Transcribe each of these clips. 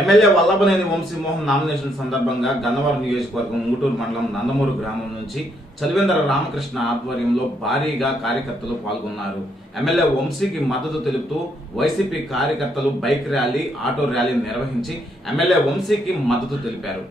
MLA Vallabhaneni Vamsi Mohan nomination సందర్భంగా గన్నవరం నియోజకవర్గం ఉంగుటూరు మండలం నందమూరు గ్రామం నుంచి చలివెందర రామకృష్ణ ఆధ్వర్యంలో భారీగా కార్యకర్తలు పాల్గొన్నారు. ఎమ్మెల్యే వంశీకి మద్దతు తెలుపుతూ వైసీపీ కార్యకర్తలు బైక్ ర్యాలీ ఆటో ర్యాలీ నిర్వహించి ఎమ్మెల్యే వంశీకి మద్దతు తెలిపారు.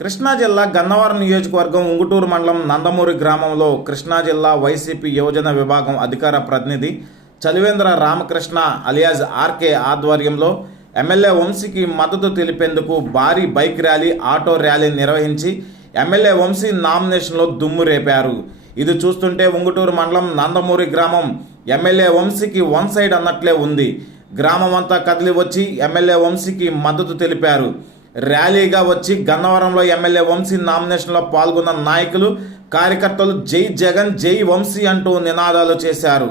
కృష్ణా జిల్లా గన్నవరం నియోజకవర్గం ఉంగుటూరు మండలం నందమూరి గ్రామంలో కృష్ణా జిల్లా వైసీపీ యువజన విభాగం అధికార ప్రతినిధి చలివేంద్ర రామకృష్ణ అలియాజ్ ఆర్కే ఆధ్వర్యంలో ఎమ్మెల్యే వంశీకి మద్దతు తెలిపేందుకు భారీ బైక్ ర్యాలీ ఆటో ర్యాలీ నిర్వహించి ఎమ్మెల్యే వంశీ నామినేషన్లో దుమ్ము రేపారు. ఇది చూస్తుంటే ఉంగుటూరు మండలం నందమూరి గ్రామం ఎమ్మెల్యే వంశీకి వన్ సైడ్ అన్నట్లే ఉంది. గ్రామం అంతా కదిలి వచ్చి ఎమ్మెల్యే వంశీకి మద్దతు తెలిపారు. ర్యాలీగా వచ్చి గన్నవరంలో ఎమ్మెల్యే వంశీ నామినేషన్లో పాల్గొన్న నాయకులు కార్యకర్తలు జై జగన్ జై వంశీ అంటూ నినాదాలు చేశారు.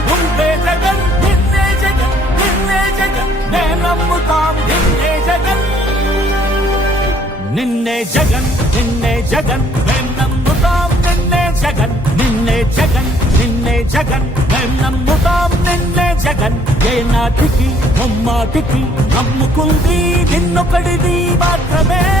జగన్ నిన్నే జగన్. మేం నమ్ముతాం నిన్నే జగన్ నిన్నే జగన్ నిన్నే జగన్. మేం నమ్ముతాం నిన్నే జగన్. ఏ నాటికి ముమ్మాటికి నమ్ముకుంది నిన్నొకడిది మాత్రమే.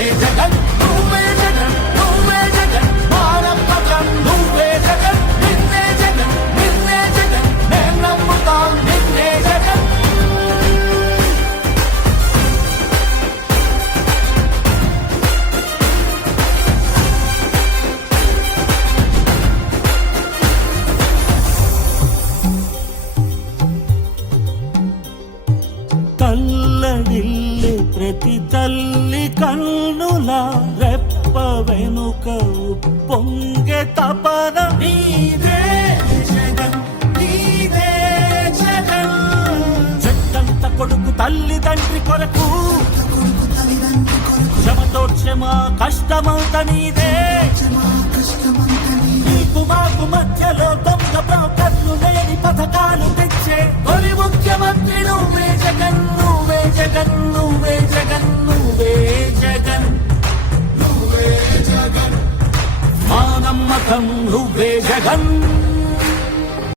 తల్లడిల్లే ప్రతి తల్లి కన్నుల రెప్ప వెనుక పొంగె తపన. నీదే జగన్ నీదే జగన్. చెట్టంత కొడుకు తల్లి తండ్రి కొరకు. శ్రమతోక్షమా కష్టమంత నీదే. నీకు మాకు మధ్యలో నువ్వే జగన్.